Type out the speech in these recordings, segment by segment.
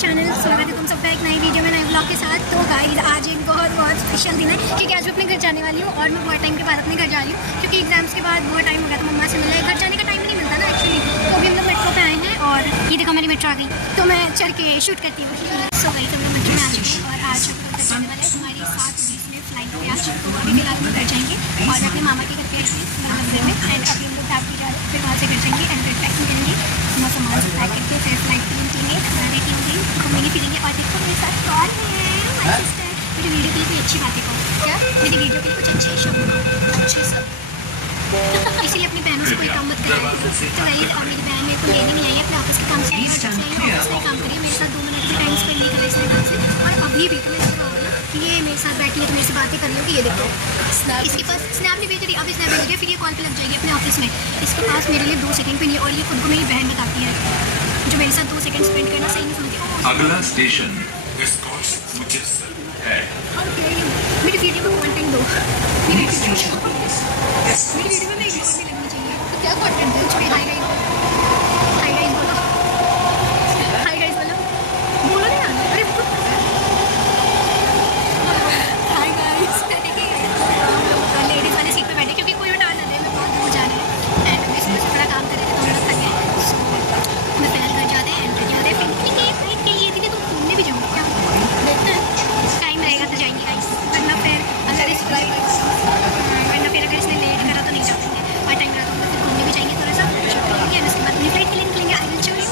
Channel. स्वागत है तुम सबका एक नई वीडियो में, नए ब्लॉग के साथ। तो गाइस आज एक बहुत स्पेशल दिन है क्योंकि आज मैं अपने घर जाने वाली हूँ और मैं बहुत टाइम के बाद अपने घर जा रही हूँ क्योंकि एग्जाम्स के बाद बहुत टाइम हो गया था मम्मा से मिला। घर जाने का टाइम नहीं मिलता ना एक्चुअली। तो अभी हम लोग मेट्रो पे आए हैं और ये देखो मेरी मेट्रो आ गई तो मैं चढ़ के शूट करती हूँ। सो गाइस हम लोग मेट्रो में आ चुके हैं और आज हम लोग घर जाने वाले हैं। हमारी 7:20 में फ्लाइट है आज, तो अभी फिलहाल हम घर जाएंगे और मैं अपने मामा के घर पे आई थी मंदिर में। एंड अभी हम लोग ढाबी जा रहे हैं, फिर वहाँ से घर जाएंगे एंड फिर पैकिंग करेंगे, सामान से पैक करके फिर फ्लाइट पे निकलेंगे, रेडी होंगे, घूमेंगे फिरेंगे। और देखो मेरे साथ कौन है, माय सिस्टर। मेरी वीडियो के लिए कोई अच्छी बातें कहो, क्या मेरी वीडियो के लिए कुछ अच्छे शब्द अच्छे सब इसीलिए अपनी बहनों से कोई काम मत कराएं। तो वही मेरी बहन मेरे को लेने नहीं आई है, अपने ऑफिस के काम से आई है, ऑफिस में काम करिए। मेरे साथ 2 मिनट भी टाइम स्पेंड नहीं करा इसने काम से। और अभी भी तो मैं इसको ये मेरे साथ बैठी है तो मेरे से बातें कर रही हूँ कि ये देखो इसके पास स्नैप नहीं भेज रही, अब स्नैप भेज रही है, फिर ये कॉल पे लग जाएगी अपने ऑफिस में। इसके पास मेरे लिए 2 सेकंड भी नहीं है और ये खुद को मेरी बहन बताती है जो मेरे साथ 2 सेकंड स्पेंड करना सही नहीं समझती। अगला स्टेशन है। मेरी वीडियो में कंटेंट दो, मेरी वीडियो में नहीं लगनी चाहिए। तो क्या कंटेंट है? छोड़िए, हाय गाइस बोलो, हाय गाइस बोलो, बोलो नहीं यार, अरे हाय गाइस। लेडीज वाले सीट पे बैठे क्योंकि कोई उठा ना दे, मैं बहुत दूर जा रहे हैं एंड मैं सुबह से बड़ा काम कर रहे थे तो हम लोग थक गए। सो मैं फिलहाल घर जाते हैं एंड रेडी होते हैं। फिर फ्लाइट गई है, दीदी तुम घूमने भी जाओगे क्या? देखना टाइम रहेगा तो जाएंगे गाइस, वरना फिर अगर इसने लेट करा तो नहीं जाएंगे और टाइम रहा तो फिर घूमने भी जाएंगे, थोड़ा सा शूट करेंगे एंड उसके बाद अपनी फ्लाइट के लिए निकलेंगे। आई विल शो यू,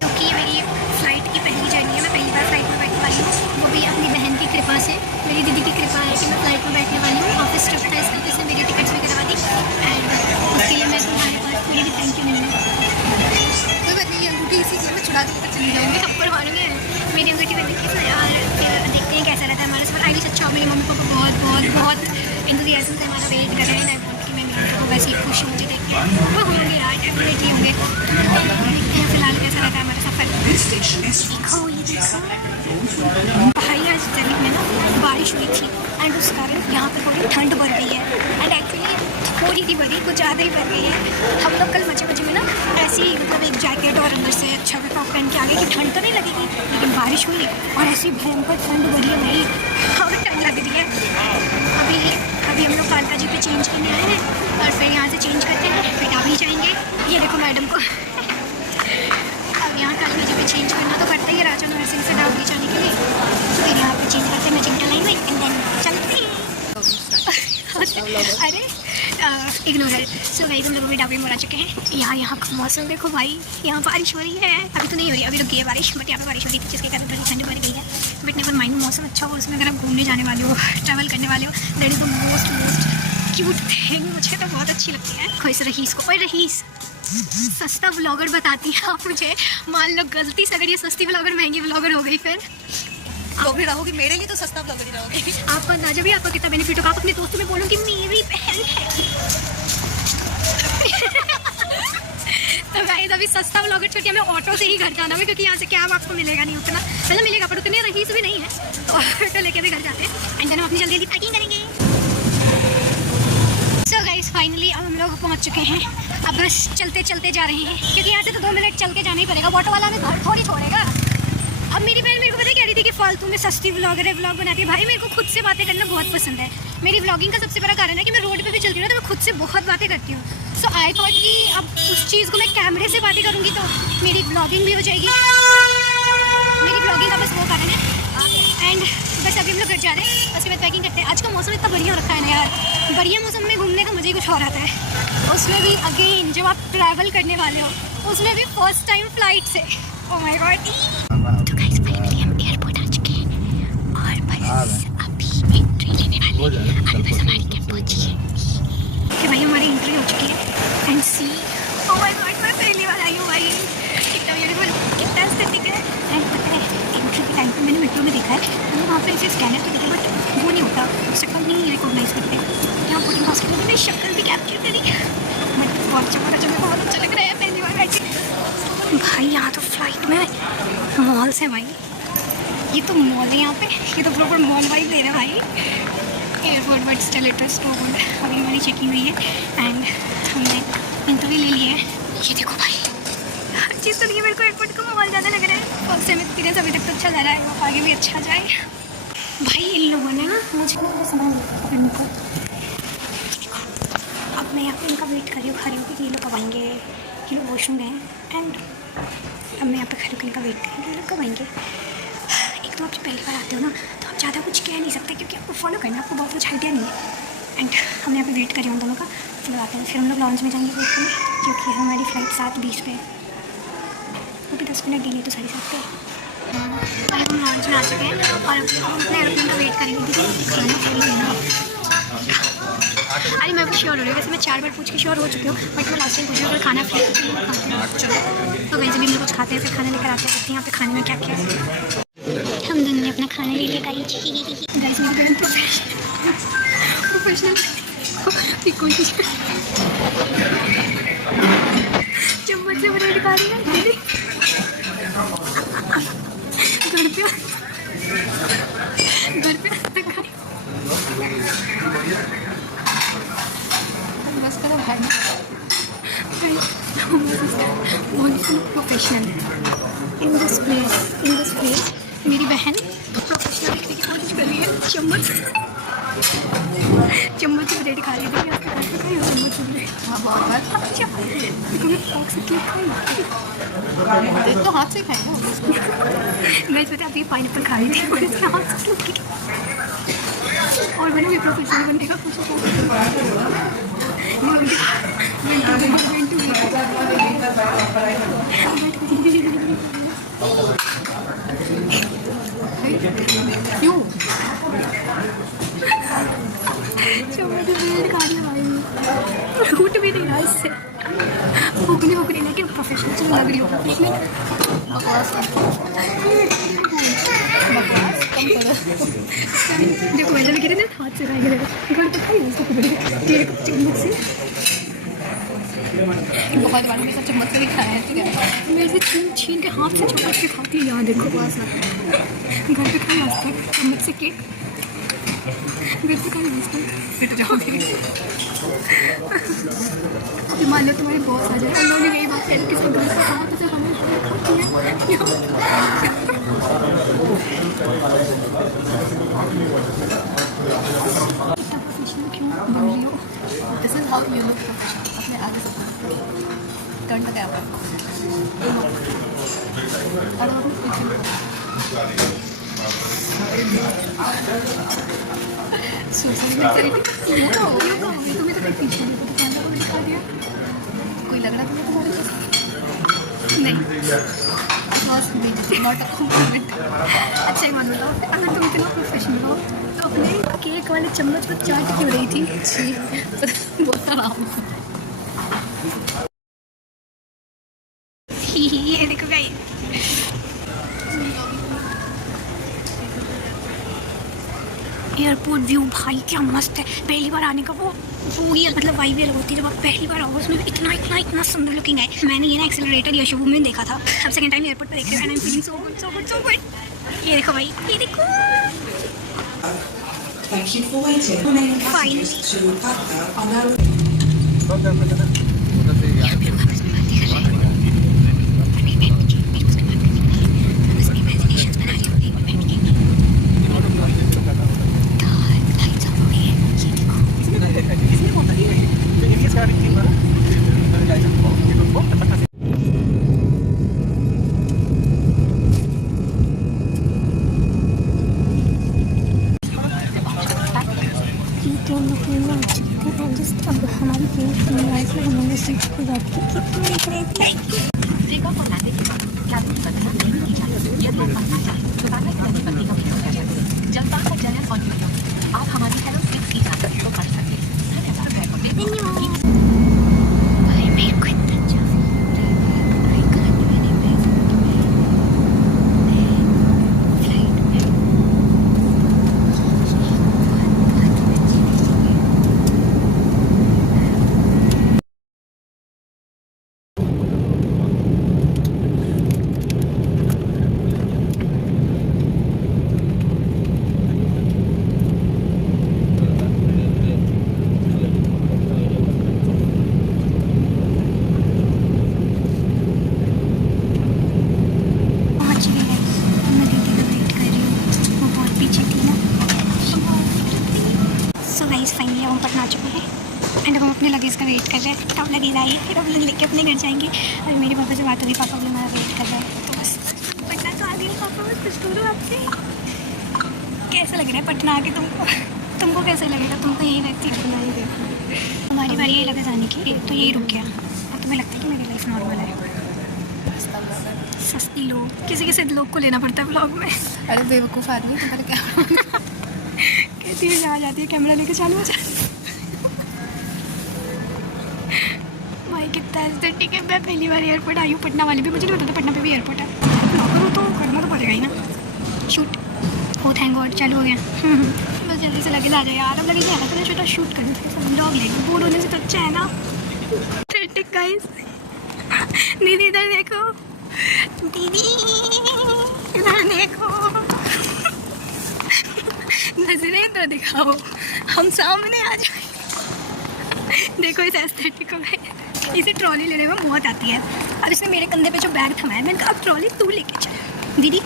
क्योंकि ये मेरी फ्लाइट की पहली जर्नी है, मैं पहली बार फ्लाइट में बैठने वाली हूँ, वो भी अपनी बहन की कृपा से। मेरी दीदी की कृपा है कि मैं फ्लाइट में बैठने वाली हूँ। ऑफिस ट्रिप था इसलिए जिसने मेरी टिकट्स भी करवा दी एंड उसके लिए मैं तुम्हारे पास मेरी भी थैंक यू नहीं है। कोई बात नहीं, अंगूठी इसी के मैं छुड़ा के चली जाऊँगी, थप्पड़ मारूंगी मेरी अंगूठी में देखिए। और फिर देखते हैं कैसा रहता है हमारे साथ। आई अच्छा, मेरी मम्मी पापा बहुत बहुत बहुत इंतज़ाज़्म से हमारा वेट कर रहे हैं कि मैं मेरी को वैसे ही खुश मुझे देख के वो होंगे यार, डेफिनेटली होंगे। देखते हैं फिलहाल कैसा रहता है हमारा सफ़र। देखो ये देखो भाई, आज दिल्ली में ना बारिश हुई थी एंड उस कारण यहाँ पे थोड़ी ठंड बढ़ गई है एंड एक्चुअली थोड़ी सी बढ़ी, कुछ ज़्यादा ही बढ़ गई है। हम लोग कल मजे में ना ऐसे ही मतलब एक जैकेट और अंदर से अच्छा सा टॉप पहन के आ गए कि ठंड तो नहीं लगेगी, लेकिन बारिश हुई और ऐसी भयंकर ठंड बढ़ी है भाई, और ठंड लग रही है। अभी हम लोग कालका जी पे चेंज करने आए हैं और फिर यहाँ से चेंज करते हैं, फिर अभी जाएंगे। ये देखो मैडम को अब यहाँ कालका जी पे चेंज करना तो पड़ता ही है राजा नरसिंह से डाबरी जाने के लिए, तो फिर यहाँ पे चेंज करते हैं मैजिक लाइन में एंड देन चलते हैं। अरे इग्नोर है। सो गाइस हम लोग भी डाबरी में आ चुके हैं। यहाँ का मौसम देखो भाई, यहाँ बारिश हो रही है, अभी तो नहीं हो रही, अभी रुक गई है बारिश, बट यहाँ पे बारिश हो रही थी जिसके कारण थोड़ी ठंड बढ़ गई है। बट नेवर माइंड, मौसम अच्छा हो उसमें अगर आप घूमने जाने वाले हो, ट्रैवल करने वाले हो, that is the most cute thing. मुझे तो बहुत अच्छी लगती है। खोइस रहीस को, और रहीस सस्ता व्लॉगर बताती है आप मुझे। मान लो गलती से अगर ये सस्ती व्लॉगर महंगी व्लॉगर हो गई फिर तो भी रहोगी मेरे लिए, तो सस्ता ब्लॉगर ही रहोगी। आपका अंदाजा भी आपका कितना बेनिफिट होगा। आप अपने दोस्तों में बोलो कि मेरी बहन है। तो गाइस अभी सस्ता व्लॉगर छोड़ के हमें ऑटो से ही घर जाना है क्योंकि यहाँ से कैब आपको मिलेगा नहीं उतना, मतलब मिलेगा पर उतने रहीस भी नहीं है, तो ऑटो लेके भी घर जाते हैं एंड देन हम अपनी जल्दी जल्दी पैकिंग करेंगे। सो गाइस फाइनली अब हम लोग पहुँच चुके हैं। अब बस चलते चलते जा रहे हैं क्योंकि यहाँ से तो 2 मिनट चल के जाना ही पड़ेगा, ऑटो वाला हमें घर थोड़ी छोड़ेगा। अब मेरी बहन मेरे को पता कह रही थी कि फालतू में सस्ती व्लॉगर है, व्लॉग बनाती है। भाई मेरे को खुद से बातें करना बहुत पसंद है। मेरी व्लॉगिंग का सबसे बड़ा कारण है कि मैं रोड पे भी चलती हूँ ना तो मैं खुद से बहुत बातें करती हूँ। सो आई थॉट कि अब उस चीज़ को मैं कैमरे से बातें करूँगी तो मेरी व्लॉगिंग भी हो जाएगी। मेरी व्लॉगिंग का बस वो कारण है। एंड बस अभी हम लोग घर जा रहे हैं, उसके बाद पैकिंग करते हैं। आज का मौसम इतना बढ़िया रखा है ना यार, बढ़िया मौसम में घूमने का मज़ा ही कुछ और आता है। उसमें भी अगेन जब आप ट्रैवल करने वाले हो, उसमें भी फर्स्ट टाइम फ्लाइट से। ओह माय गॉड। तो गाइस फाइनली हम एयरपोर्ट आ चुके हैं और बस अभी एंट्री लेने वाले हैं और बस हमारी कैब पहुंची है कि भाई हमारी एंट्री हो चुकी है and see oh my god, मैं पहली बार आई हूँ भाई, कितना ब्यूटीफुल, कितना एस्थेटिक है। एंड पता है एंट्री के टाइम पे मैंने मेट्रो में देखा है तो वहाँ पे इसे स्कैनर तो दिखे बट वो नहीं होता, शक्ल नहीं रिकॉग्नाइज करते। यहाँ बोर्डिंग पास के लिए मैंने शक्ल भी कैप्चर करी, बट बहुत अच्छा लगा, मुझे बहुत अच्छा लग रहा है पहली बार बैठी भाई। यहाँ तो फ्लाइट में मॉल्स हैं भाई, ये तो मॉल है यहाँ पे, ये तो प्रॉपर मॉल वाइब दे रहा है भाई। Airport but still it is too good. अभी हमारी चेकिंग हुई है एंड हमने इंटरव्यू ले लिया है। ये देखो भाई हर चीज़ तो नहीं, मेरे को एयरपोर्ट का मॉल ज़्यादा लग रहा है। फर्स्ट टाइम गैस अभी तक तो अच्छा जा रहा है, वो आगे भी अच्छा जाए। भाई इन लोगों ने ना मुझे सामान करने को, अब मैं यहाँ पे इनका वेट कर रही हूँ, खा रही हूँ कि ये लोग कब आएंगे। ये लोग वॉशरूम गए हैं एंड अब मैं यहाँ पे खड़ी होकर इनका वेट करें कि ये लोग कब आएंगे। एक तो आप जब पहली बार आते हो ना तो आप ज़्यादा कुछ कह नहीं सकते क्योंकि आपको फॉलो करना, आपको बहुत कुछ आइडिया नहीं है। एंड हम यहाँ पे वेट करें उन दोनों का, फिर आते हैं, फिर हम लोग लॉन्च में जाएंगे वेट करने, क्योंकि हमारी फ्लाइट 7:20 पे है, वो भी 10 मिनट डिले तो 7:30 पे। और हम लॉन्च में आ चुके हैं और हम अपने एरोप्लेन का वेट करेंगे क्योंकि खाना सही है। अरे मैं भी श्योर हो रही हूँ, वैसे मैं 4 बार पूछ के श्योर हो चुकी हूँ, बट मैं लास्ट टाइम पूछ रही हूँ अगर खाना फ्री तो चलो खाते हैं। चलो तो वैसे भी हम लोग कुछ खाते हैं, फिर खाना लेकर आते हैं, देखते हैं यहाँ पे खाने में क्या क्या है। हम दोनों ने अपना खाना ले लिया गाइस, मेरी बहन प्रोफेशनल कोई चम्मच से ब्रेड खा रही है दीदी घर पे बस करो भाई, प्रोफेशनल इन दिस प्लेस। मेरी बहन प्रोफेशनल दिखने की कोशिश कर रही है, चम्मच से ब्रेड खा रही है। चम्मच से ब्रेड, अच्छा तो हाथ से खाएगा गाइस। पता है आप ये पाइनएप्पल खा रही थी और इसके हाथ से और मैंने भी प्रोफेशनल बनने का कोशिश क्यों उठ भी नहीं रहा इससे, भूखनी लेकिन प्रोफेशनल चल लग रही हो। देखो वैसे भी गिरे हाथ से खाएंगे, घर पे खाई एक चम्मच से, बहुत बार मेरे साथ चम्मच से भी खाया है, ठीक है मैं इसे छीन के हाथ से चम्मच के खाती है। यहाँ देखो पास घर पे खाई आज तक चम्मच से केक, घर पे खाई आज तक फिट जाओगे। मान लो तुम्हारे बॉस आ जाए, उन्होंने यही बात कही कि घर से खाना तो जब हमें खाती है। This is how you look professional. अपने आगे से टर्न का कैमरा कोई लग रहा था तुम्हारे नहीं, नॉट अ कॉम्प्लीमेंट। अच्छा ही मान लो, अगर तुम इतना प्रोफेशनल हो तो अपने केक वाले चम्मच को चाट क्यों रही थी? बहुत आराम। ये देखो गाइस, एयरपोर्ट व्यू भाई क्या मस्त है। पहली बार आने का वो ही मतलब वाइब ही अलग होती है जब आप पहली बार आओ, उसमें इतना सुंदर लुकिंग है। मैंने ये ना एक्सेलरेटर या शोरूम में देखा था, अब सेकंड टाइम एयरपोर्ट पर देख रही हूँ and I am feeling so good. ये देखो भाई, ये देखो Thank you for waiting. Finally. To Baghdad are now... अब हमारी हमने सीट पर बैठ के कितनी देख रहे थे। आप हमारी हेलो सीट की इजाजत तो कर सकते भाई मेरे को इतना अच्छा गाइस फाइनली हम पटना आ चुके हैं एंड हम अपने लगेज का वेट कर रहे हैं। कब लगेज आइए फिर हम लोग लेके अपने घर जाएंगे। और मेरे पापा से बात हो रही, पापा भी हमारा वेट कर रहे हैं। तो बस पटना तो आ गई पापा, बस कुछ दूर आपसे। कैसा लग रहा है पटना आके तुमको कैसा लगेगा? तुम तो यही रहती हो। हमारी बारी है लगेज आने की, तो यही रुक गया। और तुम्हें लगता है कि मेरी लाइफ नॉर्मल है? सस्ती लोग, किसी किसी लोग को लेना पड़ता है ब्लॉग में। अरे बेवकूफ़ आदमी, तुम्हारे क्या कहती है जहाँ जाती है कैमरा लेके चालू हो जाती है। भाई कितना एस्थेटिक है। मैं पहली बार एयरपोर्ट आई हूँ पटना वाली भी, मुझे नहीं पता था पटना पे भी एयरपोर्ट है। ब्लॉगर तो करना तो पड़ेगा ही ना शूट। हो थैंक गॉड चालू हो गया। बस जल्दी से लगेज आ जाए यार। अब लगेज आना तो छोटा शूट करना था, सब ब्लॉग लेंगे। बोर होने से तो अच्छा है ना। Aesthetic guys. दीदी इधर देखो, दीदी इधर देखो, नजरें तो दिखाओ, हम सामने आ जाए। देखो इस एस्थेटिक को। इसे ट्रॉली लेने में बहुत आती है। अब इसने मेरे कंधे पे जो बैग थमाया, मैंने कहा अब ट्रॉली तू लेके चल। दीदी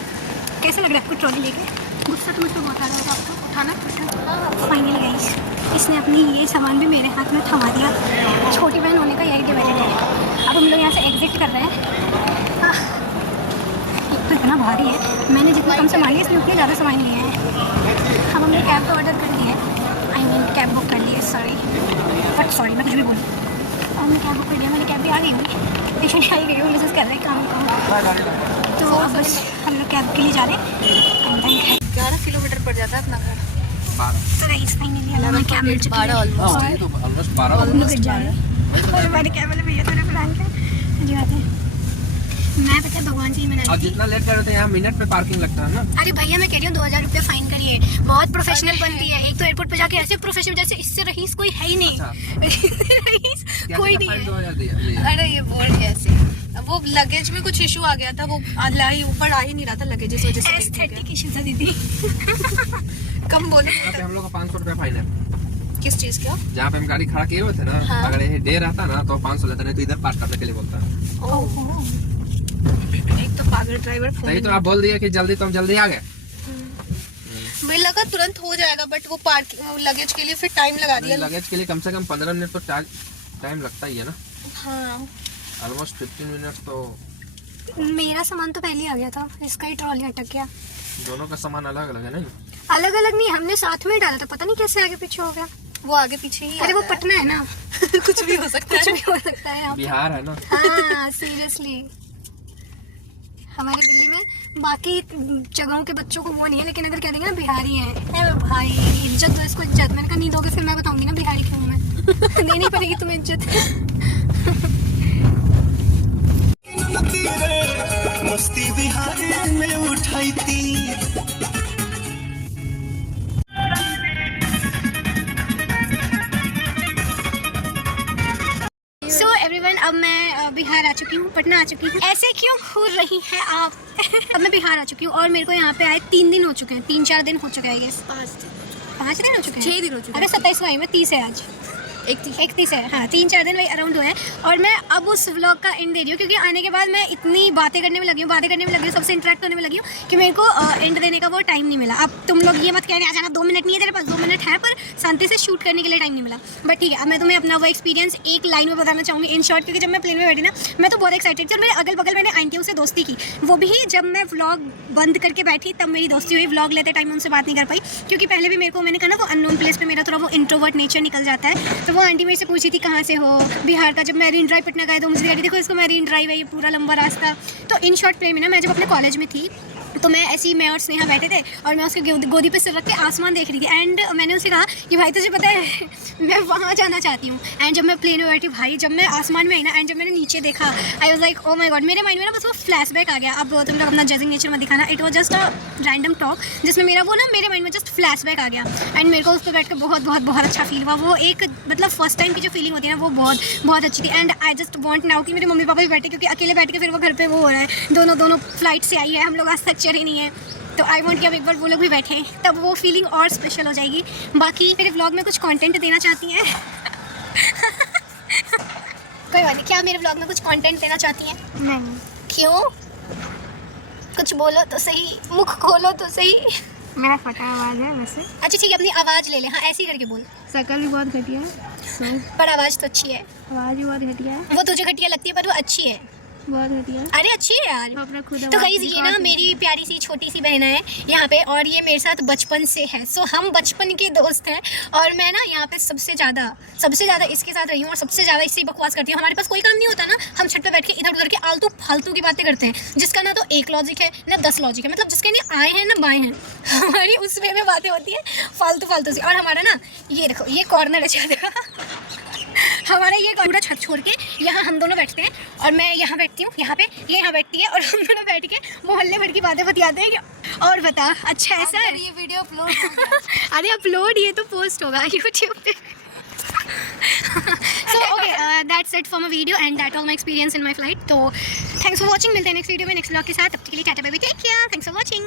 कैसा लग रहा है आपको ट्रॉली लेके? गुस्सा तो मुझको बहुत आ रहा है। आपको उठाना फाइनली गाइस, इसने अपनी ये सामान भी मेरे हाथ में थमा दिया। छोटी बहन होने का यही डिवाइडेड है। अब हम लोग यहाँ से एग्जिट कर रहे हैं। एक तो इतना भारी है, मैंने जितना कम सामान लिया इसलिए उतनी ज़्यादा सामान लिया है। अब हमने कैब तो ऑर्डर कर ली है, आई मीन कैब बुक कर ली है। सॉरी मैं कुछ भी बोलूँ। हमने कैब बुक कर लिया, मेरी कैब भी आ गई हुई, स्टेशन आई गई हूँ, मैसेज कर रहे हैं काम। तो बस हम लोग कैब के लिए जा रहे हैं। 11 किलोमीटर पड़ जाता है अपना घर। तो गाइस फाइनली हमें कैब मिल चुकी है। हम लोग जा रहे हैं और हमारे कैब वाले भैया थोड़े फ्रैंक हैं। जी बात है, मैं पता है भगवान से ही मना और जितना लेट कर रहे थे यहाँ मिनट पे पार्किंग लगता है ना। अरे भैया मैं कह रही हूँ 2000 रुपये फाइन करिए, बहुत प्रोफेशनल बनती है। एक तो एयरपोर्ट पे जाके ऐसे प्रोफेशनल जैसे इससे रईस कोई है ही नहीं। रईस कोई नहीं है। अरे ये बोर्ड कैसे, वो लगेज में कुछ इशू आ गया था, वो ऊपर आ ही नहीं रहा था लगेज, इस वजह से एस्थेटिक इशू था दीदी। कम बोलो। यहाँ पे हम लोग का 500 रुपया फाइन है। किस चीज का? जहाँ पे हम गाड़ी खड़ा किए हुए थे ना, हाँ। अगर ये डे रहता ना तो 500 लेता, नहीं तो इधर पास करने के लिए बोलता है। एक तो पागल ड्राइवर नहीं तो आप बोल दिया कि जल्दी, तो हम जल्दी आ गए। मुझे लगा तुरंत हो जाएगा, बट वो पार्किंग लगेज के लिए फिर टाइम लगा दिया। लगेज के लिए कम से कम 15 मिनट तो टाइम लगता ही है ना। हाँ ऑलमोस्ट 15 मिनट तो। मेरा सामान तो पहले आ गया था, इसका ही ट्रॉली अटक गया। दोनों का सामान अलग अलग है नहीं? अलग अलग नहीं, हमने साथ में ही डाला था, पता नहीं कैसे आगे पीछे हो गया। वो आगे पीछे ही। अरे वो पटना है ना। कुछ भी हो सकता कुछ है। भी हो सकता है यहाँ पे। बिहार है ना। हाँ सीरियसली, हमारे दिल्ली में बाकी जगहों के बच्चों को वो नहीं है, लेकिन अगर कह देंगे ना बिहारी है भाई इज्जत दो इसको इज्जत। मैंने कहा नहीं दोगे फिर मैं बताऊंगी ना बिहारी क्यों हूँ मैं। देनी पड़ेगी तुम्हें इज्जत। मस्ती बिहार में उठाई थी। सो एवरीवन, अब मैं बिहार आ चुकी हूँ, पटना आ चुकी हूँ। ऐसे क्यों घूर रही हैं आप? अब मैं बिहार आ चुकी हूँ और मेरे को यहाँ पे आए 3 दिन हो चुके हैं, 3-4 दिन हो चुके हैं। 5 दिन हो चुके हैं। 6 दिन हो चुके हैं। अरे 27 को आई मैं, 30 है आज। 31 है, हाँ 3-4 दिन वही अराउंड हुए हैं। और मैं अब उस व्लॉग का एंड दे रही हूँ क्योंकि आने के बाद मैं इतनी बातें करने में लगी हूँ, सबसे इंटरेक्ट होने में लगी हूँ कि मेरे को एंड देने का वो टाइम नहीं मिला। अब तुम लोग ये मत कहने आ जाना 2 मिनट नहीं है तेरे पास, 2 मिनट है पर शांति से शूट करने के लिए टाइम नहीं मिला। बट ठीक है, अब मैं तुम्हें अपना वो एक्सपीरियंस एक लाइन में बताना चाहूँगी इन शॉर्ट, क्योंकि जब मैं प्लेन में बैठी ना मैं तो बहुत एक्साइटेड थी। और मेरे अगल बगल मैंने आंटियों से दोस्ती की, वो भी जब मैं व्लॉग बंद करके बैठी तब मेरी दोस्ती हुई। व्लॉग लेते टाइम उनसे बात नहीं कर पाई क्योंकि पहले भी मेरे को, मैंने कहा ना वो अननोन प्लेस पे मेरा थोड़ा वो इंट्रोवर्ट नेचर निकल जाता है। तो वो आंटी मेरे से पूछी थी कहाँ से हो, बिहार का। जब मैरीन ड्राइव पटना गए तो मुझे कह रही देखो इसको मैरीन ड्राइव है, ये पूरा लंबा रास्ता। तो इन शॉर्ट प्ले में ना मैं जब अपने कॉलेज में थी तो मैं ऐसी, मैं और स्नेहा बैठे थे और मैं उसके गोदी पे सिर रख के आसमान देख रही थी। एंड मैंने उसे कहा कि भाई तुझे पता है मैं वहाँ जाना चाहती हूँ। एंड जब मैं प्लेन में बैठी भाई, जब मैं आसमान में आई ना एंड जब मैंने नीचे देखा, I was like oh my God. मेरे माइंड में ना बस वो फ्लैशबैक आ गया। अब तुम लोग अपना जजिंग नेचर में दिखाना, it was just a random talk जिसमें मेरा वो ना मेरे माइंड में जस्ट फ्लैशबैक आ गया। एंड मेरे को उस पर बैठ कर बहुत बहुत बहुत अच्छा फील हुआ। वो एक मतलब फर्स्ट टाइम की जो फीलिंग होती है ना वो बहुत बहुत अच्छी थी। And I just want now कि मेरे मम्मी पापा भी बैठे, क्योंकि अकेले बैठ के फिर वो घर पे वो हो रहा है। दोनों फ्लाइट से आई है, हम लोग आज तक चढ़े नहीं है। तो आई वॉन्ट कि अब एक बार वो लोग भी बैठे, तब वो फीलिंग और स्पेशल हो जाएगी। बाकी मेरे व्लॉग में कुछ कंटेंट देना चाहती हैं? कोई बात नहीं, क्या मेरे व्लॉग में कुछ कंटेंट देना चाहती हैं? नहीं। क्यों? कुछ बोलो तो सही, मुख खोलो तो सही। मेरा फटा आवाज़ है वैसे। अच्छा ठीक है, अपनी आवाज़ ले ले। हाँ ऐसे ही करके बोल। शक्ल भी बहुत घटिया है, सो पर आवाज़ तो अच्छी है। आवाज़ भी बहुत घटिया है, वो तुझे घटिया लगती है पर वो अच्छी है। बहुत घटिया है। अरे अच्छी है यार। अपना खुद तो आवाज़ गाइस ये ना रिकॉर्ड मेरी प्यारी सी छोटी सी बहन है यहाँ पे, और ये मेरे साथ बचपन से है। सो हम बचपन के दोस्त हैं, और मैं ना यहाँ पे सबसे ज़्यादा इसके साथ रही हूँ, और सबसे ज़्यादा इससे बकवास करती हूँ। हमारे पास कोई काम नहीं होता ना, हम छत पे बैठ के इधर उधर के आलतू फालतू की बातें करते हैं, जिसका ना तो एक लॉजिक है ना 10 लॉजिक है, मतलब जिसके नहीं आए हैं ना बाएं हैं। हमारी उस वे में बातें होती है फालतू सी। और हमारा ना ये देखो, ये कॉर्नर है छत का। हमारा ये पूरा छत छोड़ के यहाँ हम दोनों बैठते हैं, और मैं यहाँ बैठती हूँ यहाँ पे, ये यहाँ बैठती है, और हम दोनों बैठ के मोहल्ले भर की बातें बतियाते हैं। और बता, अच्छा ऐसा है? ये वीडियो अपलोड अरे अपलोड ये तो पोस्ट होगा यूट्यूब पे। So okay, that's it for my video and that all my experience in my flight. तो thanks for watching, मिलते हैं नेक्स्ट वीडियो में नेक्स्ट व्लॉग के साथ। तब तक के लिए tata bye bye, take care, thanks for watching.